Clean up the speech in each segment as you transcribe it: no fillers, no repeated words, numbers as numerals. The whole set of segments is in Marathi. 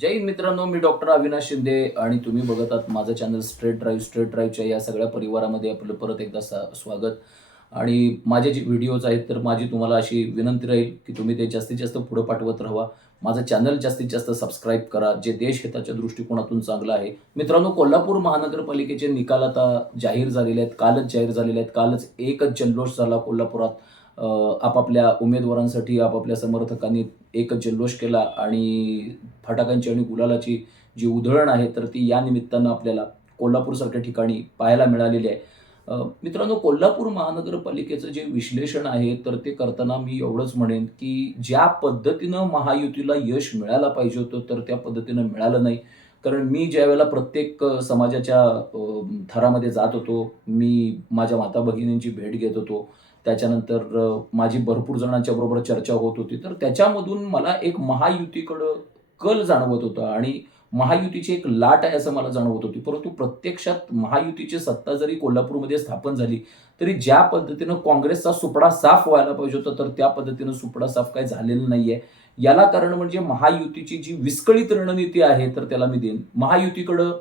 जय हिंद मित्रांनो, मी डॉक्टर अविनाश शिंदे आणि तुम्ही बघत आहात माझं चॅनल स्ट्रेट ड्राईव्हच्या या सगळ्या परिवारामध्ये आपलं परत एकदा स्वागत. आणि माझे जे व्हिडिओज आहेत तर माझी तुम्हाला अशी विनंती राहील की तुम्ही ते जास्तीत जास्त पुढे पाठवत राहा. माझं चॅनल जास्तीत जास्त सबस्क्राईब करा, जे देशहिताच्या दृष्टिकोनातून चांगलं आहे. मित्रांनो, कोल्हापूर महानगरपालिकेचे निकाल आता जाहीर झालेले आहेत, कालच जाहीर झालेले आहेत. कालच एकच जल्लोष झाला कोल्हापुरात. आपापल्या उमेदवारांसाठी आपापल्या समर्थकांनी एकच जल्लोष केला आणि फटाक्यांची आणि गुलालाची जी उधळण आहे तर ती या निमित्तानं आपल्याला कोल्हापूरसारख्या ठिकाणी पाहायला मिळालेली आहे. मित्रांनो, कोल्हापूर महानगरपालिकेचं जे विश्लेषण आहे तर ते करताना मी एवढंच म्हणेन की ज्या पद्धतीनं महायुतीला यश मिळायला पाहिजे होतं तर त्या पद्धतीनं मिळालं नाही. कारण मी ज्यावेळेला प्रत्येक समाजाच्या थरामध्ये जात होतो, मी माझ्या माता भगिनींची भेट घेत होतो. त्याच्यानंतर माझी भरपूर जणांच्या बरोबर चर्चा होत होती. तर त्याच्यामधून मला एक महायुतीकडं कल जाणवत होता आणि महायुतीची एक लाट आहे असं मला जाणवत होती. परंतु प्रत्यक्षात महायुतीची सत्ता जरी कोल्हापूरमध्ये स्थापन झाली, तरी ज्या पद्धतीनं काँग्रेसचा सुपडा साफ व्हायला पाहिजे होता, तर त्या पद्धतीनं सुपडा साफ काही झालेलं नाहीये. याला कारण म्हणजे महायुतीची जी विस्कळीत रणनीती आहे, तर त्याला मी देईन. महायुतीकडं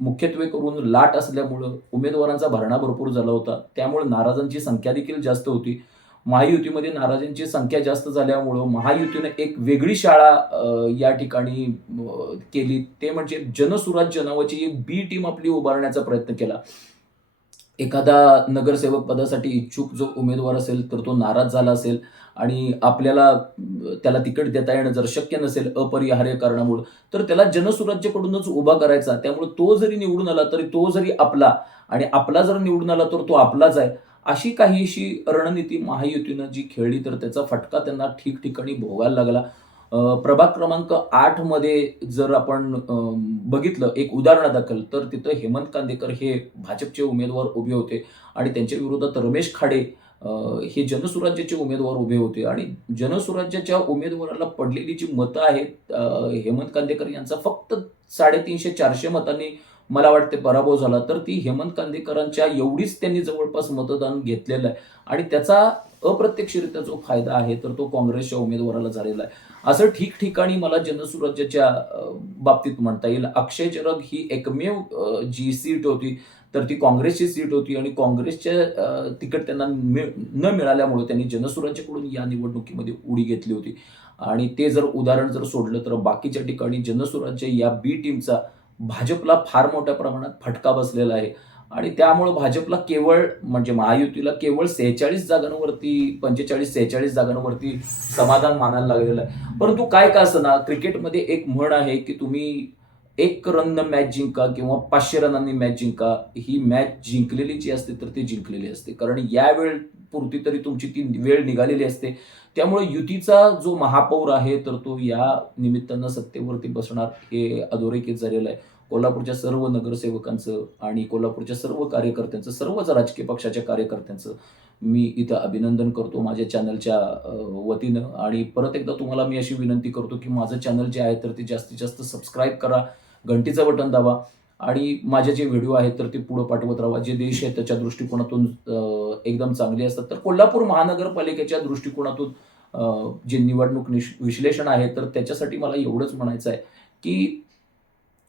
मुख्यत्वे करून लाट असल्यामुळं उमेदवारांचा भरणा भरपूर झाला होता. त्यामुळे नाराजांची संख्या देखील जास्त होती. महायुतीमध्ये नाराजांची संख्या जास्त झाल्यामुळं महायुतीनं एक वेगळी शाळा या ठिकाणी केली. ते म्हणजे जनसुराज्य नावाची एक बी टीम आपली उभारण्याचा प्रयत्न केला. एखादा नगरसेवक पदासाठी इच्छुक जो उमेदवार असेल, तर तो नाराज झाला असेल आणि आपल्याला त्याला तिकीट देता येणं जर शक्य नसेल अपरिहार्य कारणामुळं, तर त्याला जनसुराज्यकडूनच उभा करायचा. त्यामुळे तो जरी निवडून आला, तरी तो जरी आपला आणि आपला जर निवडून आला, तर तो आपलाच आहे. अशी काहीशी रणनीती महायुतीनं जी खेळली, तर त्याचा फटका त्यांना ठिकठिकाणी भोगायला लागला. प्रभाग क्रमांक 8 मध्ये जर आपण बघितलं एक उदाहरणादाखल, तर तिथं हेमंत कांदेकर हे भाजपचे उमेदवार उभे होते आणि त्यांच्या विरोधात रमेश खाडे हे जनसुराज्याचे उमेदवार उभे होते आणि जनसुराज्याच्या उमेदवाराला पडलेली जी मतं आहेत, हेमंत कांदेकर यांचा फक्त 350-400 मतांनी मला वाटते पराभव झाला. तर ती हेमंत कांदेकरांच्या एवढीच त्यांनी जवळपास मतदान घेतलेलं आहे आणि त्याचा अप्रत्यक्षरित्या जो फायदा आहे तर तो काँग्रेसच्या उमेदवाराला झालेला आहे. असं ठिकठिकाणी मला जनसुराज्याच्या बाबतीत म्हणता येईल. अक्षय जरग ही एकमेव जी सीट होती तर ती काँग्रेसची सीट होती आणि काँग्रेसच्या तिकीट त्यांना न मिळाल्यामुळे त्यांनी जनसुराज्याकडून या निवडणुकीमध्ये उडी घेतली होती. आणि ते जर उदाहरण जर सोडलं तर बाकीच्या ठिकाणी जनसुराज्य या बी टीमचा भाजपला फार मोठ्या प्रमाणात फटका बसलेला आहे आणि त्यामुळे भाजपला केवळ म्हणजे महायुतीला केवळ 46 जागांवरती 45-46 जागांवरती समाधान मानायला लागलेलं आहे. परंतु काय का असं ना, क्रिकेटमध्ये एक म्हण आहे की तुम्ही 1 रननं मॅच जिंका किंवा 500 रनांनी मॅच जिंका. ही मॅच जिंकलेली जी असते तर ती जिंकलेली असते. कारण या वेळ पुरती तरी तुमची ती वेळ निघालेली असते. त्यामुळे युतीचा जो महापौर आहे तर तो या निमित्तानं सत्तेवरती बसणार हे अधोरेखित झालेलं आहे. कोल्हापूरच्या सर्व नगरसेवकांचं आणि कोल्हापूरच्या सर्व कार्यकर्त्यांचं, सर्वच राजकीय पक्षाच्या कार्यकर्त्यांचं मी इथं अभिनंदन करतो माझ्या चॅनलच्या वतीनं. आणि परत एकदा तुम्हाला मी अशी विनंती करतो की माझं चॅनल जे आहे तर ते जास्तीत जास्त सबस्क्राईब करा, घंटीचं बटन दाबा आणि माझे जे व्हिडिओ आहेत तर ते पुढे पाठवत राहा. जे देश आहे त्याच्या दृष्टिकोनातून एकदम चांगले असतात. तर कोल्हापूर महानगरपालिकेच्या दृष्टिकोनातून जे निवडणूक विश्लेषण आहे तर त्याच्यासाठी मला एवढंच म्हणायचं आहे की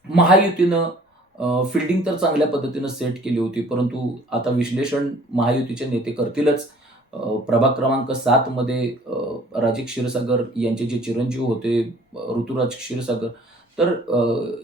महायुतीनं फिल्डिंग तर चांगल्या पद्धतीनं सेट केली होती, परंतु आता विश्लेषण महायुतीचे नेते करतीलच. प्रभाग क्रमांक 7 मध्ये राजे क्षीरसागर यांचे जे चिरंजीव होते ऋतुराज क्षीरसागर, तर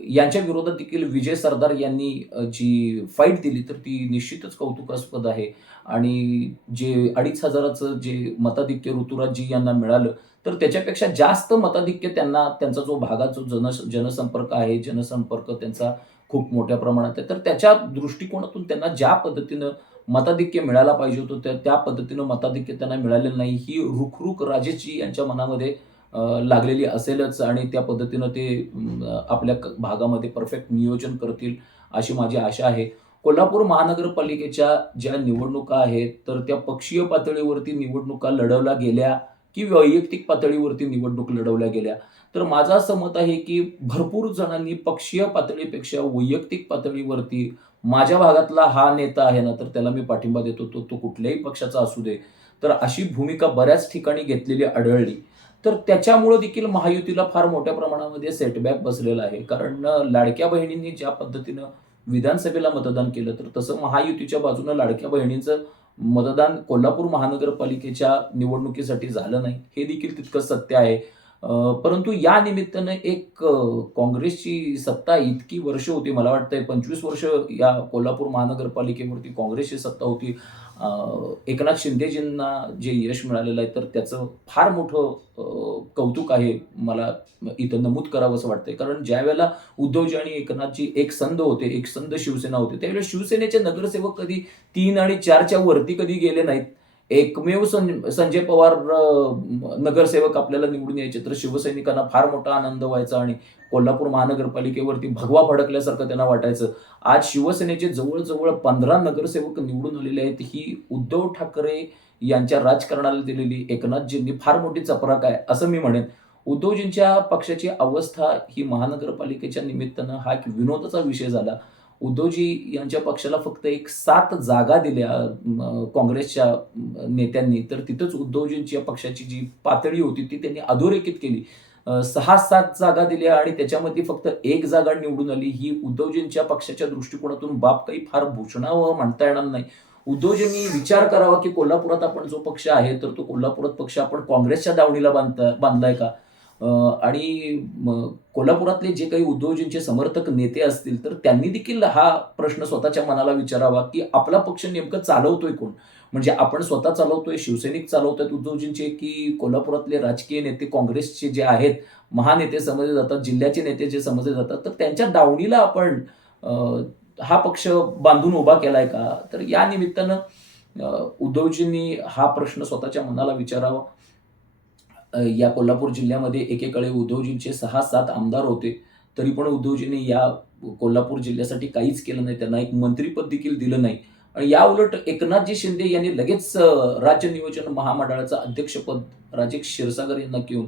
यांच्या विरोधात देखील विजय सरदार यांनी जी फाईट दिली तर ती निश्चितच कौतुकास्पद आहे. आणि जे 2500चं जे मताधिक्य ऋतुराजजी यांना मिळालं, तर त्याच्यापेक्षा जास्त मताधिक्य त्यांना त्यांचा जो भागात जो जनसंपर्क आहे, जनसंपर्क त्यांचा खूप मोठ्या प्रमाणात आहे. तर त्याच्या दृष्टिकोनातून त्यांना ज्या पद्धतीनं मताधिक्य मिळायला पाहिजे होतं, त्या पद्धतीनं मताधिक्य त्यांना मिळालेलं नाही. ही रुखरुख राजेशजी यांच्या मनामध्ये लागलेली असेलच आणि त्या पद्धतीनं ते आपल्या भागामध्ये परफेक्ट नियोजन करतील अशी माझी आशा आहे. कोल्हापूर महानगरपालिकेच्या ज्या निवडणुका आहेत, तर त्या पक्षीय पातळीवरती निवडणुका लढवल्या गेल्या की वैयक्तिक पातळीवरती निवडणूक लढवल्या गेल्या. तर माझं असं मत आहे की भरपूर जणांनी पक्षीय पातळीपेक्षा वैयक्तिक पातळीवरती माझ्या भागातला हा नेता आहे ना, तर त्याला मी पाठिंबा देतो. तो कुठल्याही पक्षाचा असू दे. तर अशी भूमिका बऱ्याच ठिकाणी घेतलेली आढळली. तर त्याच्यामुळं देखील महायुतीला फार मोठ्या प्रमाणामध्ये सेटबॅक बसलेला आहे. कारण लाडक्या बहिणींनी ज्या पद्धतीनं विधानसभेला मतदान केलं, तर तसं महायुतीच्या बाजूनं लाडक्या बहिणींचं मतदान कोल्हापूर महानगरपालिकेच्या निवडणुकीसाठी झालं नाही. हे देखील तितकंच सत्य आहे. परंतु या निमित्तानं एक काँग्रेसची सत्ता इतकी वर्ष होती, मला वाटतंय 25 वर्ष या कोल्हापूर महानगरपालिकेवरती काँग्रेसची सत्ता होती. एकनाथ शिंदेजींना जे यश मिळालेलं आहे, तर त्याचं फार मोठं कौतुक आहे. मला इथं नमूद करावंसं वाटतंय. कारण ज्यावेळेला उद्धवजी आणि एकनाथजी एक संध होते, एक संध शिवसेना होते, त्यावेळेला शिवसेनेचे नगरसेवक कधी 3 आणि 4च्या वरती कधी गेले नाहीत. एकमेव संजय पवार नगरसेवक आपल्याला निवडून यायचे, तर शिवसैनिकांना फार मोठा आनंद व्हायचा आणि कोल्हापूर महानगरपालिकेवरती भगवा फडकल्यासारखं त्यांना वाटायचं. आज शिवसेनेचे जवळ-जवळ 15 नगरसेवक निवडून आलेले आहेत. ही उद्धव ठाकरे यांच्या राजकारणाला दिलेली एकनाथजींनी फार मोठी चपराक आहे, असं मी म्हणेन. उद्धवजींच्या पक्षाची अवस्था ही महानगरपालिकेच्या निमित्तानं हा एक विनोदाचा विषय झाला. उद्धवजी यांच्या पक्षाला फक्त एक 7 जागा दिल्या काँग्रेसच्या नेत्यांनी, तर तिथंच उद्धवजींच्या पक्षाची जी पातळी होती ती त्यांनी अधोरेखित केली. 6-7 जागा दिल्या आणि त्याच्यामध्ये फक्त 1 जागा निवडून आली. ही उद्धवजींच्या पक्षाच्या दृष्टिकोनातून बाब काही फार भूषणावं म्हणता येणार नाही. उद्धवजींनी विचार करावा, की कोल्हापुरात आपण जो पक्ष आहे, तर तो कोल्हापुरात पक्ष आपण काँग्रेसच्या दावणीला बांधलाय का? आणि कोल्हापुरातले जे काही उद्धवजींचे समर्थक नेते असतील, तर त्यांनी देखील हा प्रश्न स्वतःच्या मनाला विचारावा, की आपला पक्ष नेमकं चालवतोय कोण? म्हणजे आपण स्वतः चालवतोय, शिवसैनिक चालवतायत उद्धवजींचे, की कोल्हापुरातले राजकीय नेते काँग्रेसचे जे आहेत, महानेते समजले जातात, जिल्ह्याचे नेते जे समजले जातात, तर त्यांच्या दावणीला आपण हा पक्ष बांधून उभा केलाय का? तर या निमित्तानं उद्धवजींनी हा प्रश्न स्वतःच्या मनाला विचारावा. या कोल्हापूर जिल्ह्यामध्ये एकेकाळी उद्धवजींचे 6-7 आमदार होते. तरी पण उद्धवजींनी या कोल्हापूर जिल्ह्यासाठी काहीच केलं नाही. त्यांना एक मंत्रिपद देखील दिलं नाही. आणि याउलट एकनाथजी शिंदे यांनी लगेच राज्य नियोजन महामंडळाचं अध्यक्षपद राजे क्षीरसागर यांना घेऊन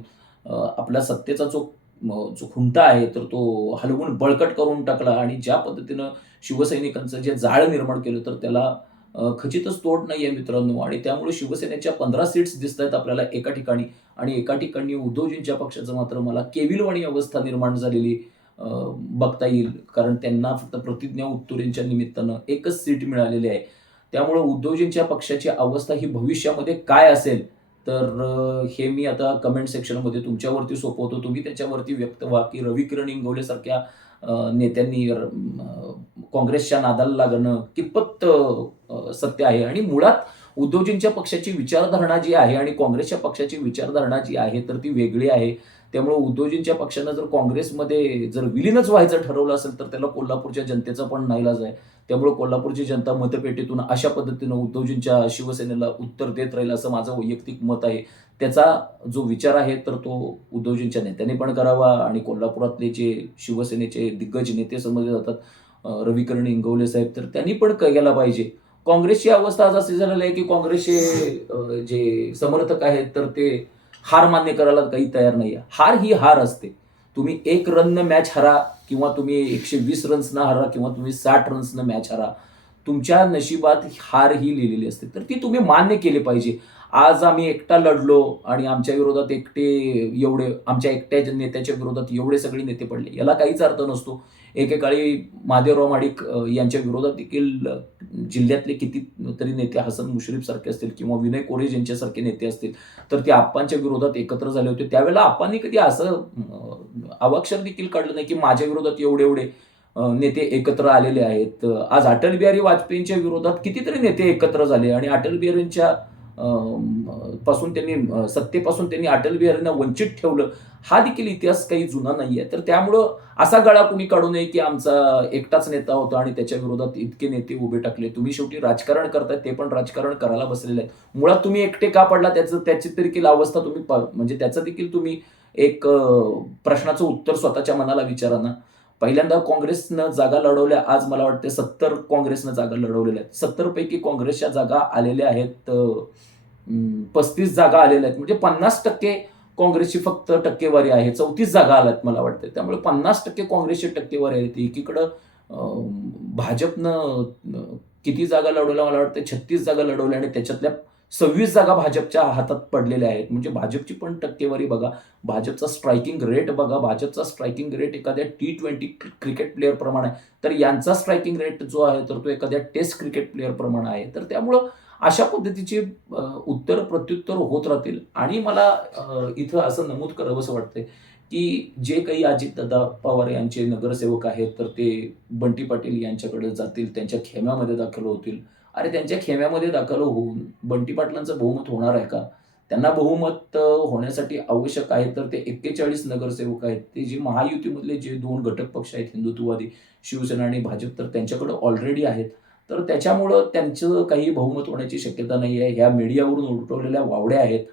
आपला सत्तेचा जो खुंटा आहे, तर तो हलवून बळकट करून टाकला आणि ज्या पद्धतीनं शिवसैनिकांचं जे जाळं निर्माण केलं, तर त्याला खचितच तोड नाहीये मित्रांनो. आणि त्यामुळे शिवसेनेच्या 15 सीट्स दिसतायत आपल्याला एका ठिकाणी आणि एका ठिकाणी उद्धवजींच्या पक्षाचं मात्र मला केविलवाणी अवस्था निर्माण झालेली बघता येईल. कारण त्यांना फक्त प्रतिज्ञा उत्तुरेंच्या निमित्तानं एकच सीट मिळालेली आहे. त्यामुळे उद्धवजींच्या पक्षाची अवस्था ही भविष्यामध्ये काय असेल, तर हे मी आता कमेंट सेक्शनमध्ये तुमच्यावरती सोपवतो. तुम्ही त्याच्यावरती व्यक्त व्हा, की रविकिरण इंगवलेसारख्या नेत्यांनी काँग्रेसच्या नादाला लागणं कितपत सत्य आहे. आणि मुळात उद्धवजींच्या पक्षाची विचारधारणा जी आहे आणि काँग्रेसच्या पक्षाची विचारधारणा जी आहे, तर ती वेगळी आहे. त्यामुळे उद्धवजींच्या पक्षानं जर काँग्रेसमध्ये जर विलीनच व्हायचं ठरवलं असेल, तर त्याला कोल्हापूरच्या जनतेचा पण नाईलाज आहे. त्यामुळे कोल्हापूरची जनता मतपेटीतून अशा पद्धतीनं उद्धवजींच्या शिवसेनेला उत्तर देत राहील, असं माझं वैयक्तिक मत आहे. त्याचा जो विचार आहे, तर तो उद्धवजींच्या नेत्यांनी पण करावा आणि कोल्हापुरातले जे शिवसेनेचे दिग्गज नेते समजले जातात, रविकिरण इंगवले साहेब, तर त्यांनी पण केला पाहिजे. काँग्रेसची अवस्था आज अशी झालेली आहे, की काँग्रेसचे जे समर्थक आहेत, तर ते हार मान्य करायला काही तयार नाही आहे. हार ही हार असते. तुम्ही 1 रननं मॅच हरा किंवा तुम्ही 120 रन्सनं हरा किंवा तुम्ही 60 रन्सनं मॅच हरा. तुमच्या नशिबात हार ही लिहिलेली असते. तर ती तुम्ही मान्य केली पाहिजे. आज आम्ही एकटा लढलो आणि आमच्या विरोधात आमच्या एकट्या नेत्याच्या विरोधात एवढे सगळे नेते पडले, याला काहीच अर्थ नसतो. एकेकाळी महादेवराव महाडिक यांच्या विरोधात देखील जिल्ह्यातले कितीतरी नेते, हसन मुश्रीफ सारखे असतील किंवा विनय कोरेज यांच्यासारखे नेते असतील, तर ते आप्पांच्या विरोधात एकत्र झाले होते. त्यावेळेला आप्पांनी कधी असं अवाक्षर देखील काढलं नाही, की माझ्या विरोधात एवढे नेते एकत्र आलेले आहेत. आज अटल बिहारी वाजपेयींच्या विरोधात कितीतरी नेते एकत्र झाले आणि अटल बिहारींच्या सत्तेपासून त्यांनी अटल बिहारींना वंचित ठेवलं. हा देखील इतिहास काही जुना नाहीये. तर त्यामुळं असा गळा कुणी काढू नये, की आमचा एकटाच नेता होता आणि त्याच्या विरोधात इतके नेते उभे टाकले. तुम्ही शेवटी राजकारण करताय, ते पण राजकारण करायला बसलेले आहेत. मुळात तुम्ही एकटे का पडला, त्याची देखील अवस्था तुम्ही म्हणजे त्याचं देखील तुम्ही एक प्रश्नाचं उत्तर स्वतःच्या मनाला विचारा ना. पहिल्यांदा काँग्रेसनं जागा लढवल्या. आज मला वाटतं 70 काँग्रेसनं जागा लढवलेल्या आहेत. 70 पैकी काँग्रेसच्या जागा आलेल्या आहेत 35 जागा आलेल्या आहेत. म्हणजे 50% काँग्रेसची फक्त टक्केवारी आहे. 34 जागा आल्यात मला वाटतं. त्यामुळे 50% काँग्रेसची टक्केवारी आहे. एकीकडं भाजपनं किती जागा लढवल्या, मला वाटतं 36 जागा लढवल्या आणि त्याच्यातल्या 26 जागा भाजपच्या हातात पडलेल्या आहेत. म्हणजे भाजपची पण टक्केवारी बघा, भाजपचा स्ट्रायकिंग रेट बघा, भाजपचा स्ट्रायकिंग रेट एखाद्या T20 क्रिकेट प्लेयर प्रमाणे आहे. तर यांचा स्ट्रायकिंग रेट जो आहे तर तो एखाद्या टेस्ट क्रिकेट प्लेयर प्रमाणे आहे. तर त्यामुळं अशा पद्धतीचे उत्तर प्रत्युत्तर होत राहतील आणि मला इथं असं नमूद करावंसं वाटतंय, की जे काही अजितदादा पवार यांचे नगरसेवक आहेत, तर ते बंटी पाटील यांच्याकडे जातील, त्यांच्या खेम्यामध्ये दाखल होतील. अरे त्यांच्या खेम्यामध्ये दाखल होऊन बंटी पाटलांचं बहुमत होणार आहे का? त्यांना बहुमत होण्यासाठी आवश्यक आहे तर ते 41 नगरसेवक आहेत. ते जे महायुतीमधले जे 2 घटक पक्ष आहेत हिंदुत्ववादी, शिवसेना आणि भाजप तर त्यांच्याकडे ऑलरेडी आहेत. तर त्याच्यामुळं त्यांचं काही बहुमत होण्याची शक्यता नाही आहे. ह्या मीडियावरून उलटवलेल्या वावड्या आहेत.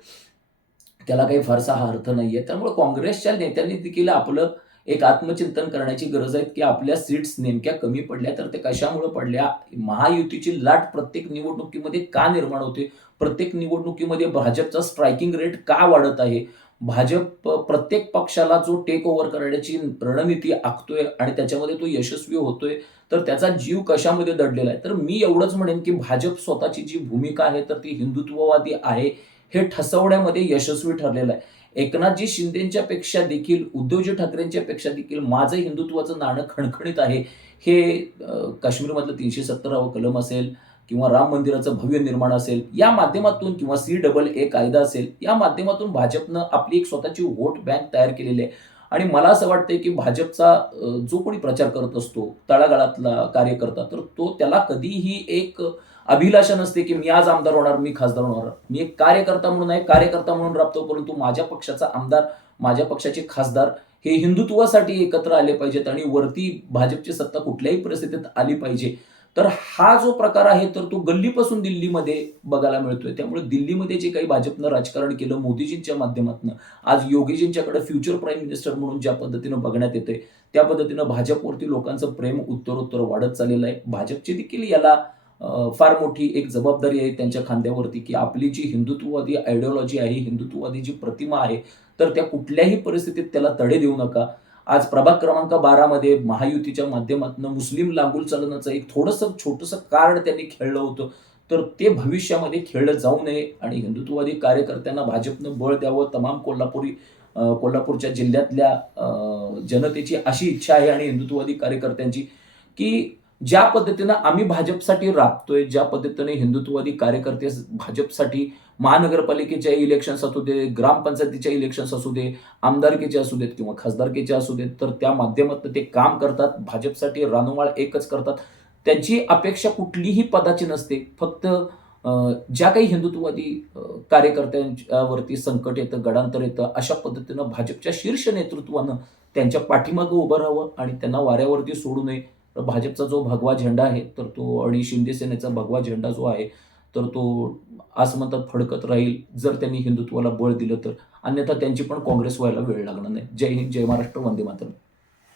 त्याला काही फारसा हा अर्थ नाहीये. त्यामुळे काँग्रेसच्या नेत्यांनी देखील आपलं एक आत्मचिंतन करण्याची गरज आहे, की आपल्या सीट्स नेमक्या कमी पडल्या तर ते कशामुळे पडल्या? महायुतीची लाट प्रत्येक निवडणुकीमध्ये का निर्माण होते? प्रत्येक निवडणुकीमध्ये भाजपचा स्ट्रायकिंग रेट का वाढत आहे? भाजप प्रत्येक पक्षाला जो टेक ओव्हर करण्याची रणनीती आखतोय आणि त्याच्यामध्ये तो यशस्वी होतोय, तर त्याचा जीव कशामध्ये दडलेला आहे? तर मी एवढंच म्हणेन, की भाजप स्वतःची जी भूमिका आहे, तर ती हिंदुत्ववादी आहे, हे ठसवण्यामध्ये यशस्वी ठरलेलं आहे. एकनाथजी शिंदेच्या पेक्षा देखील, उद्धवजी ठाकरेंच्या पेक्षा देखील माझं हिंदुत्वाचं नाणं खणखणीत आहे. हे काश्मीरमधलं 370 कलम असेल किंवा राम मंदिराचं भव्य निर्माण असेल, या माध्यमातून किंवा CAA कायदा असेल, या माध्यमातून भाजपनं आपली एक स्वतःची व्होट बँक तयार केलेली आहे. आणि मला असं वाटतंय, की भाजपचा जो कोणी प्रचार करत असतो, तळागाळातला कार्यकर्ता, तर तो त्याला कधीही एक अभिलाषा नसते, की मी आज आमदार होणार, मी खासदार होणार. मी एक कार्यकर्ता म्हणून आहे, कार्यकर्ता म्हणून राबतो, परंतु माझ्या पक्षाचा आमदार, माझ्या पक्षाचे खासदार हे हिंदुत्वासाठी एकत्र आले पाहिजेत आणि वरती भाजपची सत्ता कुठल्याही परिस्थितीत आली पाहिजे. तर हा जो प्रकार आहे, तर तो गल्लीपासून दिल्लीमध्ये बघायला मिळतोय. त्यामुळे दिल्लीमध्ये जे काही भाजपनं राजकारण केलं मोदीजींच्या माध्यमातनं, आज योगीजींच्याकडे फ्युचर प्राईम मिनिस्टर म्हणून ज्या पद्धतीनं बघण्यात येतंय, त्या पद्धतीनं भाजपवरती लोकांचं प्रेम उत्तरोत्तर वाढत चाललेलं आहे. भाजपची देखील याला फार मोठी एक जबाबदारी आहे त्यांच्या खांद्यावरती, की आपली जी हिंदुत्ववादी आयडिओलॉजी आहे, हिंदुत्ववादी जी प्रतिमा आहे, तर त्या कुठल्याही परिस्थितीत त्याला तडे देऊ नका. आज प्रभाग क्रमांक 12 मध्ये महायुतीच्या माध्यमातून मुस्लिम लांबूल चलनाचं एक थोडंसं छोटंसं कार्ड त्यांनी खेळलं होतं. तर ते भविष्यामध्ये खेळलं जाऊ नये आणि हिंदुत्ववादी कार्यकर्त्यांना भाजपनं बळ द्यावं. तमाम कोल्हापूरच्या जिल्ह्यातल्या जनतेची अशी इच्छा आहे आणि हिंदुत्ववादी कार्यकर्त्यांची, की ज्या पद्धतीनं आम्ही भाजपसाठी राबतोय, ज्या पद्धतीने हिंदुत्ववादी कार्यकर्ते भाजपसाठी महानगरपालिकेच्या इलेक्शन्स असू दे, ग्रामपंचायतीच्या इलेक्शन्स असू दे, आमदारकीचे असू देत किंवा खासदारकीचे असू देत, तर त्या माध्यमातून ते काम करतात. भाजपसाठी रानोमाळ एकच करतात. त्यांची अपेक्षा कुठलीही पदाची नसते. फक्त ज्या काही हिंदुत्ववादी कार्यकर्त्यांवरती संकट येतं, गडांतर येतं, अशा पद्धतीनं भाजपच्या शीर्ष नेतृत्वानं त्यांच्या पाठीमागं उभं राहावं आणि त्यांना वाऱ्यावरती सोडू नये. तर भाजपचा जो भगवा झेंडा आहे, तर तो आणि शिंदे सेनेचा भगवा झेंडा जो आहे, तर तो आसमंतात फडकत राहील, जर त्यांनी हिंदुत्वाला बळ दिलं तर. अन्यथा त्यांची पण काँग्रेस व्हायला वेळ लागणार नाही. जय हिंद, जय महाराष्ट्र, वंदे मातरम.